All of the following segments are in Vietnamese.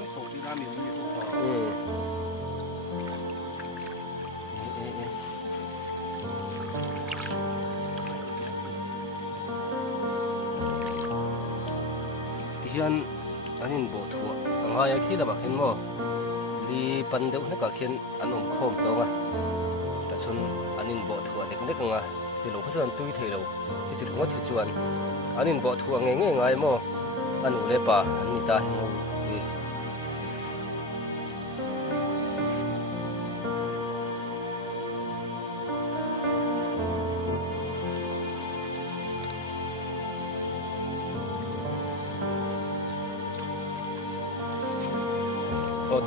trắng sổ đi ra miếng như thế. Hian anin bo thua anga khi da bakhin mo li pan deuh na ka khin an khom tonga ta chun anin bo thua dek dek anga ti lo khasan tui thei lo ti ru thi chuan anin bo thua nge ngai mo anu le pa ani ta hi mo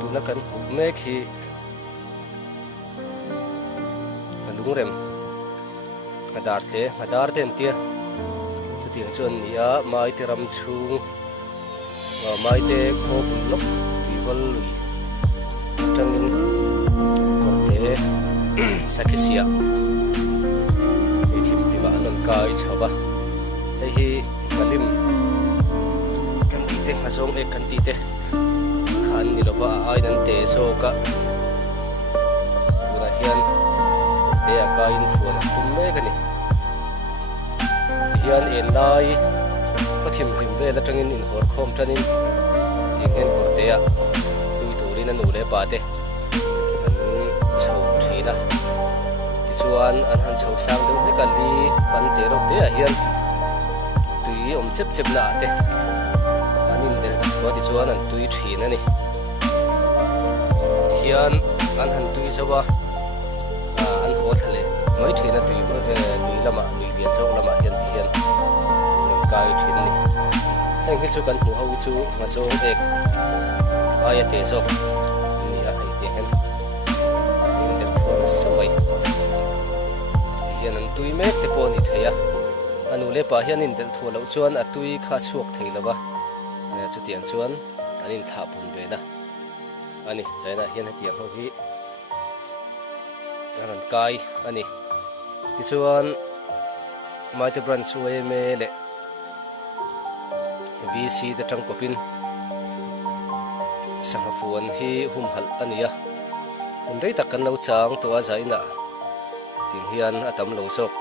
tu na kan me khi lung rem adar ten tia chu ti chuan nia mai te ram chung mai te kho bun lok ti vol lui tangin korte sakisia e thim ti ba nan kai chawa te hi malim kan ti te masong e kan ti te an ni lova ai nan te so ka tuna hian te a ka in fuan tum me ka ni hian en lai ko thim rim ve la tangin in hor khom tanin ting hen kor te a tui turin an ule pa te an chho thina ti chuan an han chho sang deuh ne ka li pan te ro te a hian tui om chep chep na te anin de ko ti chuan an tui thina ni hian an han tui chawa an ho thale mai thina tui lui lama lui lian chok lama hian kai thin ni heng hi chu kan hu ho chu ma so ek aya te chok ni a hai te hen in den thona samai hian an tui me te po ni theya anu le pa hian in del thu lo chuan a tui kha chuak thei lawa chu tiang chuan anin tha pun ve na ani zaina hian hetiang ho hi ran kai ani tichuan mai te branch we me le VC te tang kopin sang fuan hi hum hal ania un dei tak kan lo chang to a zaina ting hian atam lo sok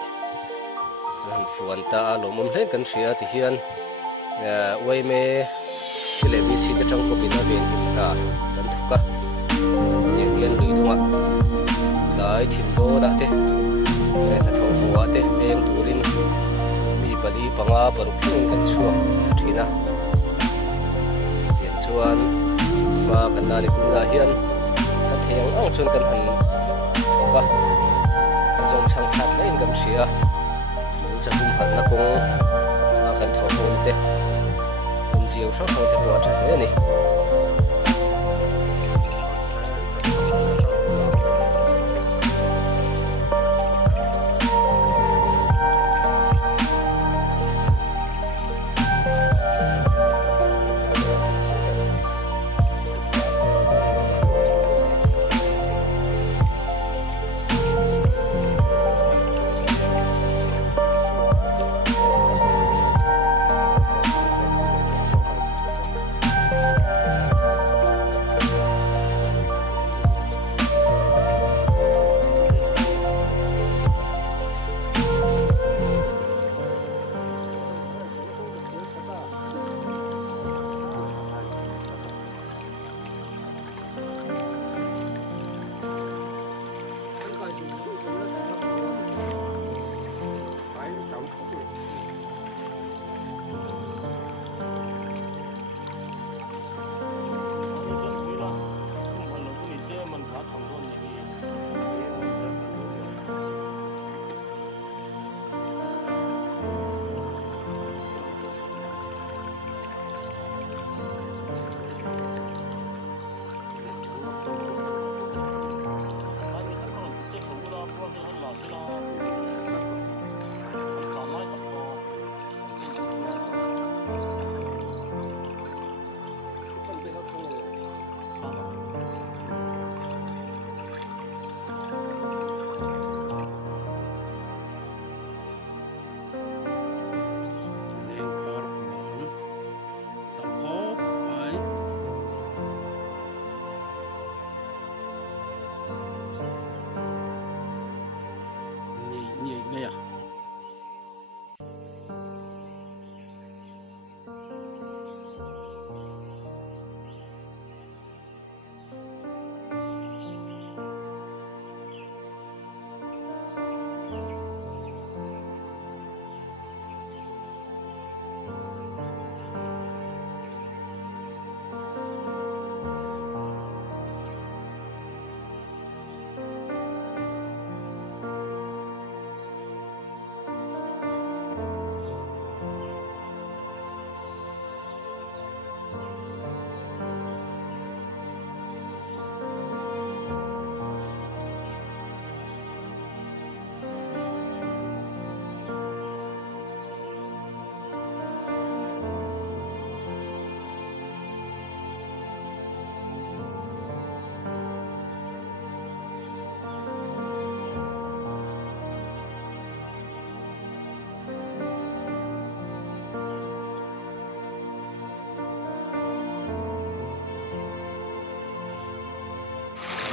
ran fuan ta lo mun hlen kan thria ti hian we me le VC te tang kopin a ven him na kan thuka tiang hian lui dunga lai thim do da te na tho hoa te veng turin mi pali panga paruk thin kan chuak thina tiang chuan ma kan na ni kumna hian ka theng ang chuan kan han thoka ka zong chang thak lein kan thria mun cha hum hal na kong ma kan tho ho te kan jiau thang ho te wa thang ni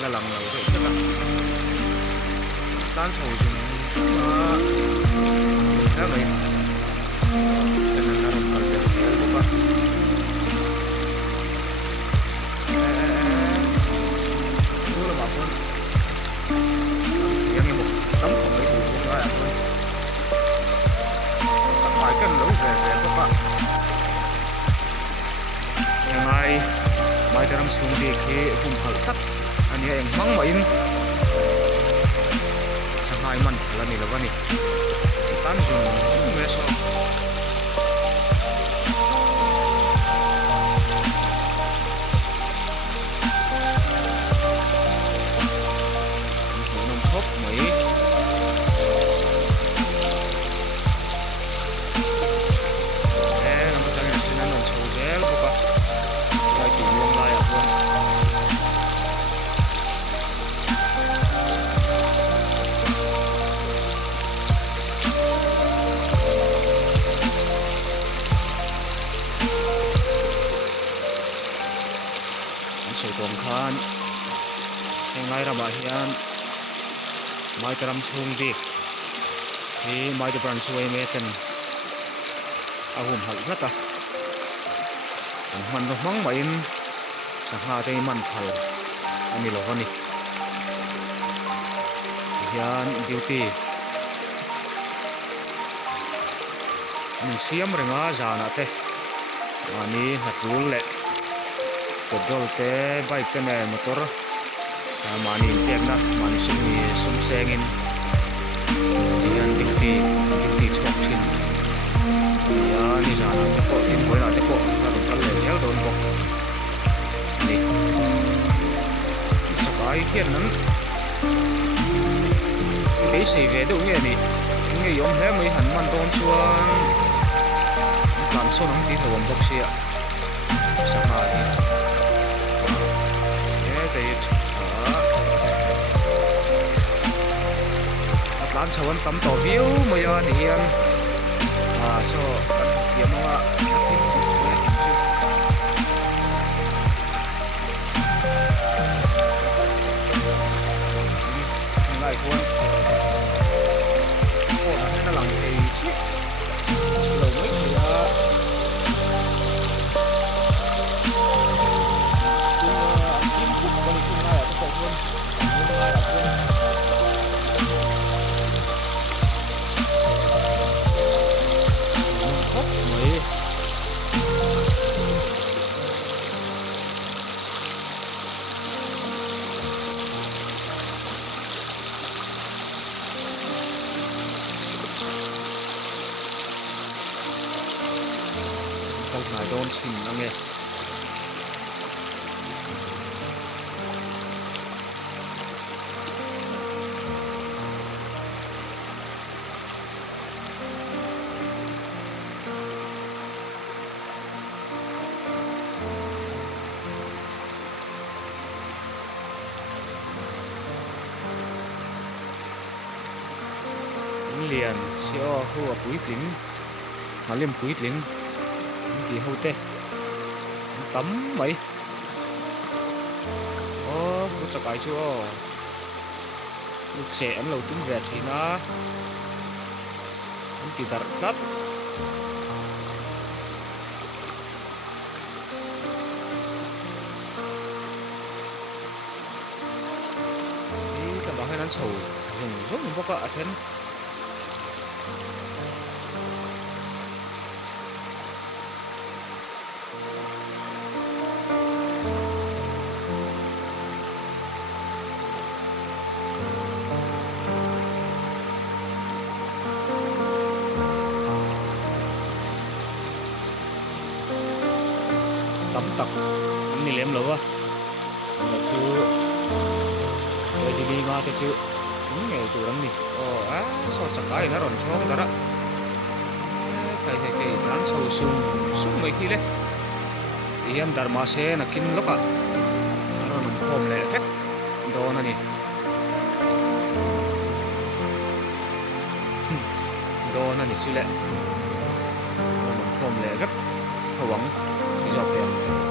là lòng nào vậy chứ là tan sầu dùng mà thế này cho nên là mình cần phải hiểu một cái đó là bảo con yang một tấm của mấy cụ cũng nói thôi các bài cần lấu về các bạn ngày mai mai ta đang xuống đi khi hùng hậu thắt anh ấy mắng mà in sang hai mình là này là vấn đề tan dùng mẹ sao hốc mấy làm cái này thì nó sầu dễ các bạn lại chủ luôn lại à con sầu tôm khan ngày ra mà hiện mai ta làm xuống đi thì mai ta làm xuôi mẹ tên hùng hậu rất à mình mong mà in sang hai tay mình phải anh đi lâu đi hiện duty mình xiêm rồi ngã già nè thế anh hạt rule lệ pedal te bike te ne motor mani tek na mani sum sengin yan duty chok thin ya ni jana te ko tin boina te ko na ron kal le hel don bok ni sakai hian nan be sei ve do nge ni nge yom he mai han man don chuan plan so nang ti thawam bok sia sakai te lan sawan tam to view maya ni hian so kiếm mà lại cuốn ồ nó làm thì chiếc đầu mấy thì kim cúc con đi chung lại ở cái luôn chung lại ở luôn mới không phải đôn xin nó nghe liền xio hua quý tính mà liêm quý tính kỳ hậu tê tắm mấy có sao cái chưa lúc sẽ em lâu tính về thì nó kỳ đặt đất đi tầm đó hay nắn sầu dùng rất là bốc ở trên tắm tập ini lem lo chứ đây đi mà thì chứ nghe tụi lắm nè so sạc cái nó còn cho đó cái dán sầu sung mấy khi đấy thì em đặt mà xe là kinh lắm à nó hôm lệ phép đó nè đó nè chứ lệ hôm lệ rất hậu vắng dọc kèm